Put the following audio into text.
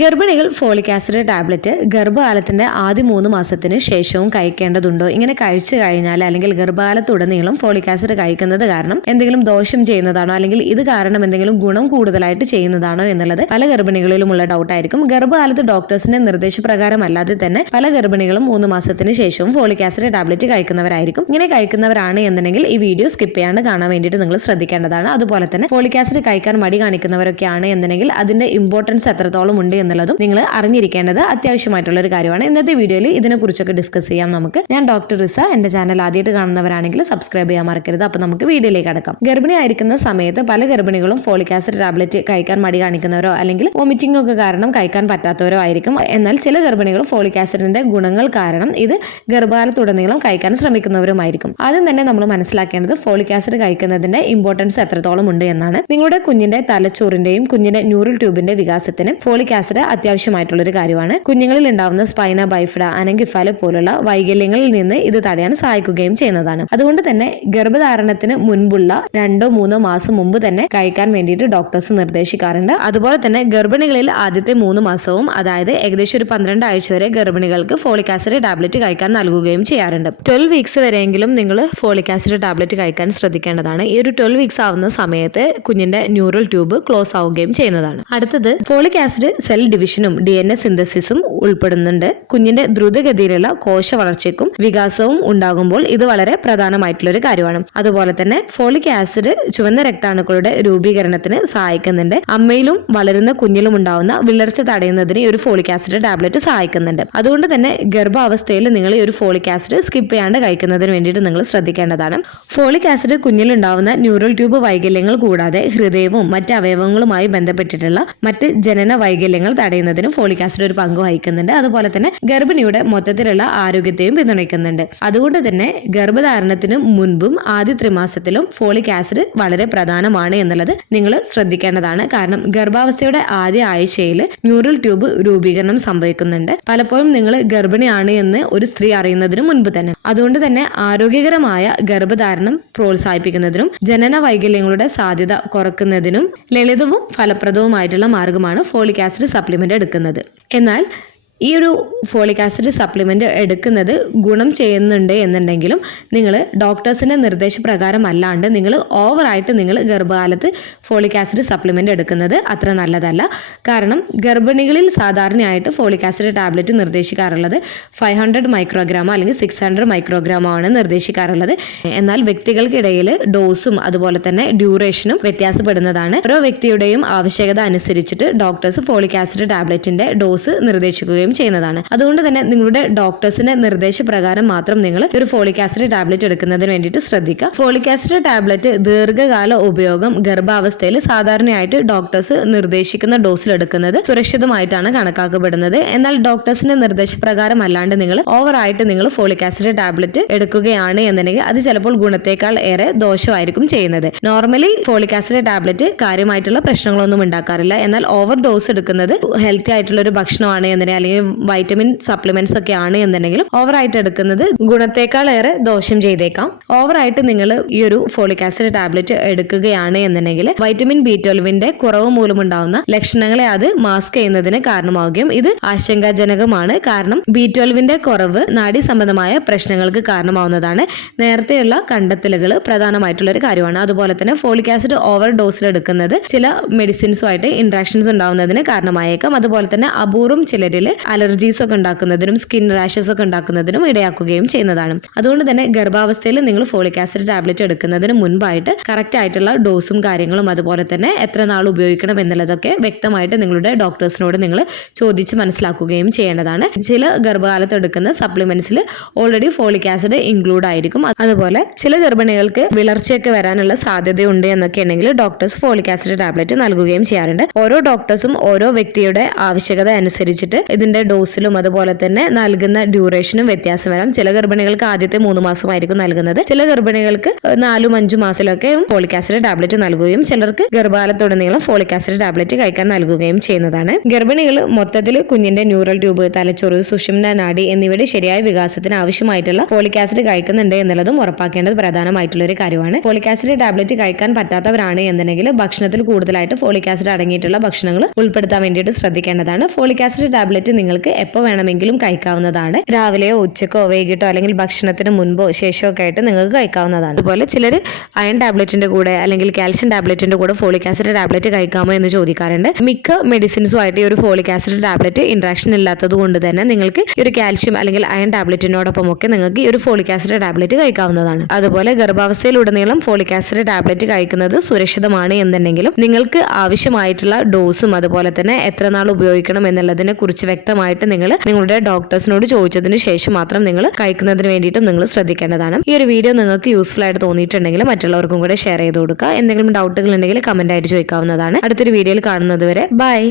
ഗർഭിണികൾ folic acid tablet ഗർഭകാലത്തിന്റെ ആദ്യ 3 മാസത്തിന് ശേഷവും കഴിക്കേണ്ടതുണ്ടോ? ഇങ്ങനെ കഴിച്ചു കഴിഞ്ഞാൽ അല്ലെങ്കിൽ ഗർഭകാലത്തുടനീളം ഫോളിക് ആസിഡ് കഴിക്കുന്നത് കാരണം എന്തെങ്കിലും ദോഷം ചെയ്യുന്നതാണോ, അല്ലെങ്കിൽ ഇത് കാരണം എന്തെങ്കിലും ഗുണം കൂടുതലായിട്ട് ചെയ്യുന്നതാണോ എന്നുള്ളത് പല ഗർഭിണികളിലുമുള്ള ഡൗട്ടായിരിക്കും. ഗർഭകാലത്ത് ഡോക്ടേഴ്സിന്റെ നിർദ്ദേശപ്രകാരം അല്ലാതെ തന്നെ പല ഗർഭിണികളും 3 മാസത്തിന് ശേഷവും ഫോളിക് ആസിഡ് ടാബ്ലറ്റ് കഴിക്കുന്നവരായിരിക്കും. ഇങ്ങനെ കഴിക്കുന്നവരാണ് എന്നുണ്ടെങ്കിൽ ഈ വീഡിയോ സ്കിപ്പ് ചെയ്യാണ്ട് കാണാൻ വേണ്ടിയിട്ട് നിങ്ങൾ ശ്രദ്ധിക്കേണ്ടതാണ്. അതുപോലെ തന്നെ ഫോളിക് ആസിഡ് കഴിക്കാൻ മടി കാണിക്കുന്നവരൊക്കെയാണ് എന്നുണ്ടെങ്കിൽ അതിന്റെ ഇമ്പോർട്ടൻസ് എത്രത്തോളം ഉണ്ട് എന്നുള്ളതും നിങ്ങൾ അറിഞ്ഞിരിക്കേണ്ടത് അത്യാവശ്യമായിട്ടുള്ള ഒരു കാര്യമാണ്. ഇന്നത്തെ വീഡിയോയിൽ ഇതിനെക്കുറിച്ചൊക്കെ ഡിസ്കസ് ചെയ്യാം നമുക്ക്. ഞാൻ ഡോക്ടർ റിസ. എന്റെ ചാനൽ ആദ്യമായിട്ട് കാണുന്നവരാണെങ്കിൽ സബ്സ്ക്രൈബ് ചെയ്യാൻ മറക്കരുത്. അപ്പൊ നമുക്ക് വീഡിയോയിലേക്ക് കടക്കാം. ഗർഭിണി ആയിരിക്കുന്ന സമയത്ത് പല ഗർഭിണികളും ഫോളിക് ആസിഡ് ടാബ്ലറ്റ് കഴിക്കാൻ മടി കാണിക്കുന്നവരോ അല്ലെങ്കിൽ വോമിറ്റിംഗ് ഒക്കെ കാരണം കഴിക്കാൻ പറ്റാത്തവരോ ആയിരിക്കും. എന്നാൽ ചില ഗർഭിണികൾ ഫോളിക് ആസിഡിന്റെ ഗുണങ്ങൾ കാരണം ഇത് ഗർഭകാലത്തുടനീളം കഴിക്കാൻ ശ്രമിക്കുന്നവരുമായിരിക്കും. ആദ്യം തന്നെ നമ്മൾ മനസ്സിലാക്കേണ്ടത് ഫോളിക് ആസിഡ് കഴിക്കുന്നതിന്റെ ഇമ്പോർട്ടൻസ് എത്രത്തോളം ഉണ്ട് എന്നാണ്. നിങ്ങളുടെ കുഞ്ഞിന്റെ തലച്ചോറിന്റെയും കുഞ്ഞിന്റെ ന്യൂറൽ ട്യൂബിന്റെ വികാസത്തിന് ഫോളിക് ആസിഡ് അത്യാവശ്യമായിട്ടുള്ള ഒരു കാര്യമാണ്. കുഞ്ഞുങ്ങളിൽ ഉണ്ടാവുന്ന സ്പൈന ബൈഫിഡ, അനങ്കിഫാല് പോലുള്ള വൈകല്യങ്ങളിൽ നിന്ന് ഇത് തടയാൻ സഹായിക്കുകയും ചെയ്യുന്നതാണ്. അതുകൊണ്ട് തന്നെ ഗർഭധാരണത്തിന് മുൻപുള്ള 2-3 മാസം മുമ്പ് തന്നെ കഴിക്കാൻ വേണ്ടിയിട്ട് ഡോക്ടേഴ്സ് നിർദ്ദേശിക്കാറുണ്ട്. അതുപോലെ തന്നെ ഗർഭിണികളിൽ ആദ്യത്തെ 3 മാസവും, അതായത് ഏകദേശം ഒരു 12 ആഴ്ച വരെ ഗർഭിണികൾക്ക് ഫോളിക് ആസിഡ് ടാബ്ലറ്റ് കഴിക്കാൻ നൽകുകയും ചെയ്യാറുണ്ട്. 12 വീക്സ് വരെയെങ്കിലും നിങ്ങൾ ഫോളിക് ആസിഡ് ടാബ്ലറ്റ് കഴിക്കാൻ ശ്രദ്ധിക്കേണ്ടതാണ്. ഈ ഒരു 12 വീക്സ് ആവുന്ന സമയത്ത് കുഞ്ഞിന്റെ ന്യൂറൽ ട്യൂബ് ക്ലോസ് ആവുകയും ചെയ്യുന്നതാണ്. അടുത്തത് ഫോളിക് ആസിഡ് സെൽ ഡിവിഷനും DNA സിന്തസിസും ഉൾപ്പെടുന്നുണ്ട്. കുഞ്ഞിന്റെ ദ്രുതഗതിയിലുള്ള കോശ വളർച്ചയ്ക്കും വികാസവും ഉണ്ടാകുമ്പോൾ ഇത് വളരെ പ്രധാനമായിട്ടുള്ള ഒരു കാര്യമാണ്. അതുപോലെ തന്നെ ഫോളിക് ആസിഡ് ചുവന്ന രക്താണുക്കളുടെ രൂപീകരണത്തിന് സഹായിക്കുന്നുണ്ട്. അമ്മയിലും വളരുന്ന കുഞ്ഞിലും ഉണ്ടാവുന്ന വിളർച്ച തടയുന്നതിന് ഈ ഒരു ഫോളിക് ആസിഡ് ടാബ്ലറ്റ് സഹായിക്കുന്നുണ്ട്. അതുകൊണ്ട് തന്നെ ഗർഭാവസ്ഥയിൽ നിങ്ങൾ ഈ ഒരു ഫോളിക് ആസിഡ് സ്കിപ്പ് ചെയ്യാണ്ട് കഴിക്കുന്നതിന് വേണ്ടിയിട്ട് നിങ്ങൾ ശ്രദ്ധിക്കേണ്ടതാണ്. ഫോളിക് ആസിഡ് കുഞ്ഞിലുണ്ടാവുന്ന ന്യൂറൽ ട്യൂബ് വൈകല്യങ്ങൾ കൂടാതെ ഹൃദയവും മറ്റ് അവയവങ്ങളുമായി ബന്ധപ്പെട്ടിട്ടുള്ള മറ്റ് ജനന വൈകല്യങ്ങൾ തടയുന്നതിന് ഫോളിക് ആസിഡ് ഒരു പങ്ക് വഹിക്കുന്നുണ്ട്. അതുപോലെ തന്നെ ഗർഭിണിയുടെ മൊത്തത്തിലുള്ള ആരോഗ്യത്തെയും പിന്തുണയ്ക്കുന്നുണ്ട്. അതുകൊണ്ട് തന്നെ ഗർഭധാരണത്തിന് മുൻപും ആദ്യ ത്രിമാസത്തിലും ഫോളിക് ആസിഡ് വളരെ പ്രധാനമാണ് എന്നുള്ളത് നിങ്ങൾ ശ്രദ്ധിക്കേണ്ടതാണ്. കാരണം ഗർഭാവസ്ഥയുടെ ആദ്യ ആഴ്ചയിൽ ന്യൂറൽ ട്യൂബ് രൂപീകരണം സംഭവിക്കുന്നുണ്ട്. പലപ്പോഴും നിങ്ങൾ ഗർഭിണിയാണ് എന്ന് ഒരു സ്ത്രീ അറിയുന്നതിന് മുൻപ് തന്നെ. അതുകൊണ്ട് തന്നെ ആരോഗ്യകരമായ ഗർഭധാരണം പ്രോത്സാഹിപ്പിക്കുന്നതിനും ജനന വൈകല്യങ്ങളുടെ സാധ്യത കുറയ്ക്കുന്നതിനും ലളിതവും ഫലപ്രദവുമായിട്ടുള്ള മാർഗമാണ് ഫോളിക് ആസിഡ് സപ്ലിമെന്റ് എടുക്കുന്നത്. എന്നാൽ ഈ ഒരു ഫോളിക് ആസിഡ് സപ്ലിമെന്റ് എടുക്കുന്നത് ഗുണം ചെയ്യുന്നുണ്ട് എന്നുണ്ടെങ്കിലും നിങ്ങൾ ഡോക്ടേഴ്സിന്റെ നിർദ്ദേശപ്രകാരം അല്ലാണ്ട് നിങ്ങൾ ഓവറായിട്ട് നിങ്ങൾ ഗർഭകാലത്ത് ഫോളിക് ആസിഡ് സപ്ലിമെന്റ് എടുക്കുന്നത് അത്ര നല്ലതല്ല. കാരണം ഗർഭിണികളിൽ സാധാരണയായിട്ട് ഫോളിക് ആസിഡ് ടാബ്ലറ്റ് നിർദ്ദേശിക്കാറുള്ളത് 500 മൈക്രോഗ്രാമോ അല്ലെങ്കിൽ 600 മൈക്രോഗ്രാമോ ആണ് നിർദ്ദേശിക്കാറുള്ളത്. എന്നാൽ വ്യക്തികൾക്കിടയിൽ ഡോസും അതുപോലെ തന്നെ ഡ്യൂറേഷനും വ്യത്യാസപ്പെടുന്നതാണ്. ഓരോ വ്യക്തിയുടെയും ആവശ്യകത അനുസരിച്ചിട്ട് ഡോക്ടേഴ്സ് ഫോളിക് ആസിഡ് ടാബ്ലറ്റിന്റെ ഡോസ് നിർദ്ദേശിക്കുകയും ചെയ്യുന്നതാണ്. അതുകൊണ്ട് തന്നെ നിങ്ങളുടെ ഡോക്ടേഴ്സിന്റെ നിർദ്ദേശപ്രകാരം മാത്രം നിങ്ങൾ ഒരു ഫോളിക് ആസിഡ് ടാബ്ലറ്റ് എടുക്കുന്നതിന് വേണ്ടിയിട്ട് ശ്രദ്ധിക്കുക. ഫോളിക് ആസിഡ് ടാബ്ലറ്റ് ദീർഘകാല ഉപയോഗം ഗർഭാവസ്ഥയിൽ സാധാരണയായിട്ട് ഡോക്ടേഴ്സ് നിർദ്ദേശിക്കുന്ന ഡോസിൽ എടുക്കുന്നത് സുരക്ഷിതമായിട്ടാണ് കണക്കാക്കപ്പെടുന്നത്. എന്നാൽ ഡോക്ടേഴ്സിന്റെ നിർദ്ദേശപ്രകാരം അല്ലാണ്ട് നിങ്ങൾ ഓവറായിട്ട് നിങ്ങൾ ഫോളിക് ആസിഡ് ടാബ്ലറ്റ് എടുക്കുകയാണ് എന്നുണ്ടെങ്കിൽ അത് ചിലപ്പോൾ ഗുണത്തേക്കാൾ ഏറെ ദോഷമായിരിക്കും ചെയ്യുന്നത്. നോർമലി ഫോളിക് ആസിഡ് ടാബ്ലറ്റ് കാര്യമായിട്ടുള്ള പ്രശ്നങ്ങളൊന്നും ഉണ്ടാക്കാറില്ല. എന്നാൽ ഓവർ ഡോസ് എടുക്കുന്നത് ഹെൽത്തി ആയിട്ടുള്ള ഒരു ഭക്ഷണമാണ് എന്നുണ്ടെങ്കിൽ അല്ലെങ്കിൽ വൈറ്റമിൻ സപ്ലിമെന്റ്സ് ഒക്കെ ആണ് എന്നുണ്ടെങ്കിലും ഓവറായിട്ട് എടുക്കുന്നത് ഗുണത്തേക്കാൾ ഏറെ ദോഷം ചെയ്തേക്കാം. ഓവറായിട്ട് നിങ്ങൾ ഈ ഒരു ഫോളിക് ആസിഡ് ടാബ്ലറ്റ് എടുക്കുകയാണ് എന്നുണ്ടെങ്കിൽ വൈറ്റമിൻ B12 കുറവ് മൂലമുണ്ടാവുന്ന ലക്ഷണങ്ങളെ അത് മാസ്ക് ചെയ്യുന്നതിന് കാരണമാവുകയും ഇത് ആശങ്കാജനകമാണ്. കാരണം B12 കുറവ് നാഡീ സംബന്ധമായ പ്രശ്നങ്ങൾക്ക് കാരണമാവുന്നതാണ്. നേരത്തെയുള്ള കണ്ടെത്തലുകൾ പ്രധാനമായിട്ടുള്ള ഒരു കാര്യമാണ്. അതുപോലെ തന്നെ ഫോളിക് ആസിഡ് ഓവർ ഡോസിൽ എടുക്കുന്നത് ചില മെഡിസിൻസുമായിട്ട് ഇന്ററാക്ഷൻസ് ഉണ്ടാവുന്നതിന് കാരണമായേക്കാം. അതുപോലെ തന്നെ അപൂർവം ചിലരിൽ അലർജീസ് ഒക്കെ ഉണ്ടാക്കുന്നതിനും സ്കിൻ റാഷസ് ഒക്കെ ഉണ്ടാക്കുന്നതിനും ഇടയാക്കുകയും ചെയ്യുന്നതാണ്. അതുകൊണ്ട് തന്നെ ഗർഭാവസ്ഥയിൽ നിങ്ങൾ ഫോളിക് ആസിഡ് ടാബ്ലറ്റ് എടുക്കുന്നതിന് മുൻപായിട്ട് കറക്റ്റ് ആയിട്ടുള്ള ഡോസും കാര്യങ്ങളും അതുപോലെ തന്നെ എത്ര നാൾ ഉപയോഗിക്കണം എന്നുള്ളതൊക്കെ വ്യക്തമായിട്ട് നിങ്ങളുടെ ഡോക്ടേഴ്സിനോട് നിങ്ങൾ ചോദിച്ച് മനസ്സിലാക്കുകയും ചെയ്യേണ്ടതാണ്. ചില ഗർഭകാലത്ത് എടുക്കുന്ന സപ്ലിമെന്റ്സിൽ ഓൾറെഡി ഫോളിക് ആസിഡ് ഇൻക്ലൂഡ് ആയിരിക്കും. അതുപോലെ ചില ഗർഭിണികൾക്ക് വിളർച്ചയൊക്കെ വരാനുള്ള സാധ്യതയുണ്ട് എന്നൊക്കെ ഉണ്ടെങ്കിൽ ഡോക്ടേഴ്സ് ഫോളിക് ആസിഡ് ടാബ്ലറ്റ് നൽകുകയും ചെയ്യാറുണ്ട്. ഓരോ ഡോക്ടേഴ്സും ഓരോ വ്യക്തിയുടെ ആവശ്യകത അനുസരിച്ചിട്ട് ഇതിന്റെ ഇതിന്റെ ഡോസിലും അതുപോലെ തന്നെ നൽകുന്ന ഡ്യൂറേഷനും വ്യത്യാസം വരാം. ചില ഗർഭിണികൾക്ക് ആദ്യത്തെ 3 മാസമായിരിക്കും നൽകുന്നത്. ചില ഗർഭിണികൾക്ക് 4-5 മാസത്തിലൊക്കെ ഫോളിക് ആസിഡ് ടാബ്ലറ്റ് നൽകുകയും ചിലർക്ക് ഗർഭകാലത്തുടനീളം ഫോളിക് ആസിഡ് ടാബ്ലറ്റ് കഴിക്കാൻ നൽകുകയും ചെയ്യുന്നതാണ്. ഗർഭിണികൾ മൊത്തത്തിൽ കുഞ്ഞിന്റെ ന്യൂറൽ ട്യൂബ്, തലച്ചോറ്, സുഷുമ്ന നാഡി എന്നിവയുടെ ശരിയായ വികാസത്തിന് ആവശ്യമായിട്ടുള്ള ഫോളിക് ആസിഡ് കഴിക്കുന്നുണ്ട് എന്നുള്ളതും ഉറപ്പാക്കേണ്ടത് പ്രധാനമായിട്ടുള്ള ഒരു കാര്യമാണ്. ഫോളിക് ആസിഡ് ടാബ്ലറ്റ് കഴിക്കാൻ പറ്റാത്തവരാണ് എന്നുണ്ടെങ്കിൽ ഭക്ഷണത്തിൽ കൂടുതലായിട്ട് ഫോളിക് ആസിഡ് അടങ്ങിയിട്ടുള്ള ഭക്ഷണങ്ങൾ ഉൾപ്പെടുത്താൻ വേണ്ടിയിട്ട് ശ്രദ്ധിക്കേണ്ടതാണ്. ഫോളിക് ആസിഡ് ടാബ്ലറ്റ് നിങ്ങൾക്ക് എപ്പോൾ വേണമെങ്കിലും കഴിക്കാവുന്നതാണ്. രാവിലെയോ ഉച്ചക്കോ വൈകിട്ടോ അല്ലെങ്കിൽ ഭക്ഷണത്തിന് മുൻപോ ശേഷമോ ഒക്കെ ആയിട്ട് നിങ്ങൾക്ക് കഴിക്കാവുന്നതാണ്. അതുപോലെ ചിലർ അയൺ ടാബ്ലറ്റിന്റെ കൂടെ അല്ലെങ്കിൽ കാൽഷ്യം ടാബ്ലറ്റിന്റെ കൂടെ ഫോളിക് ആസിഡ് ടാബ്ലറ്റ് കഴിക്കാമോ എന്ന് ചോദിക്കാറുണ്ട്. മിക്ക മെഡിസിൻസുമായിട്ട് ഈ ഒരു ഫോളിക് ആസിഡ് ടാബ്ലറ്റ് ഇൻട്രാക്ഷൻ ഇല്ലാത്തത് കൊണ്ട് തന്നെ നിങ്ങൾക്ക് ഈ ഒരു കാൽഷ്യം അല്ലെങ്കിൽ അയൺ ടാബ്ലറ്റിനോടൊപ്പം ഒക്കെ നിങ്ങൾക്ക് ഈ ഒരു ഫോളിക് ആസിഡ് ടാബ്ലറ്റ് കഴിക്കാവുന്നതാണ്. അതുപോലെ ഗർഭാവസ്ഥയിലുടനീളം ഫോളിക് ആസിഡ് ടാബ്ലറ്റ് കഴിക്കുന്നത് സുരക്ഷിതമാണ് എന്നുണ്ടെങ്കിലും നിങ്ങൾക്ക് ആവശ്യമായിട്ടുള്ള ഡോസും അതുപോലെ തന്നെ എത്ര നാൾ ഉപയോഗിക്കണം എന്നുള്ളതിനെ കുറിച്ച് വ്യക്തമായിട്ട് നിങ്ങൾ നിങ്ങളുടെ ഡോക്ടേഴ്സിനോട് ചോദിച്ചതിന് ശേഷം മാത്രം നിങ്ങൾ കഴിക്കുന്നതിന് വേണ്ടിയിട്ടും നിങ്ങൾ ശ്രദ്ധിക്കേണ്ടതാണ്. ഈ ഒരു വീഡിയോ നിങ്ങൾക്ക് യൂസ്ഫുൾ ആയിട്ട് തോന്നിയിട്ടുണ്ടെങ്കിൽ മറ്റുള്ളവർക്കും കൂടെ ഷെയർ ചെയ്ത് കൊടുക്കുക. എന്തെങ്കിലും ഡൗട്ടുകൾ ഉണ്ടെങ്കിൽ കമന്റ് ആയിട്ട് ചോദിക്കാവുന്നതാണ്. അടുത്തൊരു വീഡിയോയിൽ കാണുന്നത് വരെ ബൈ.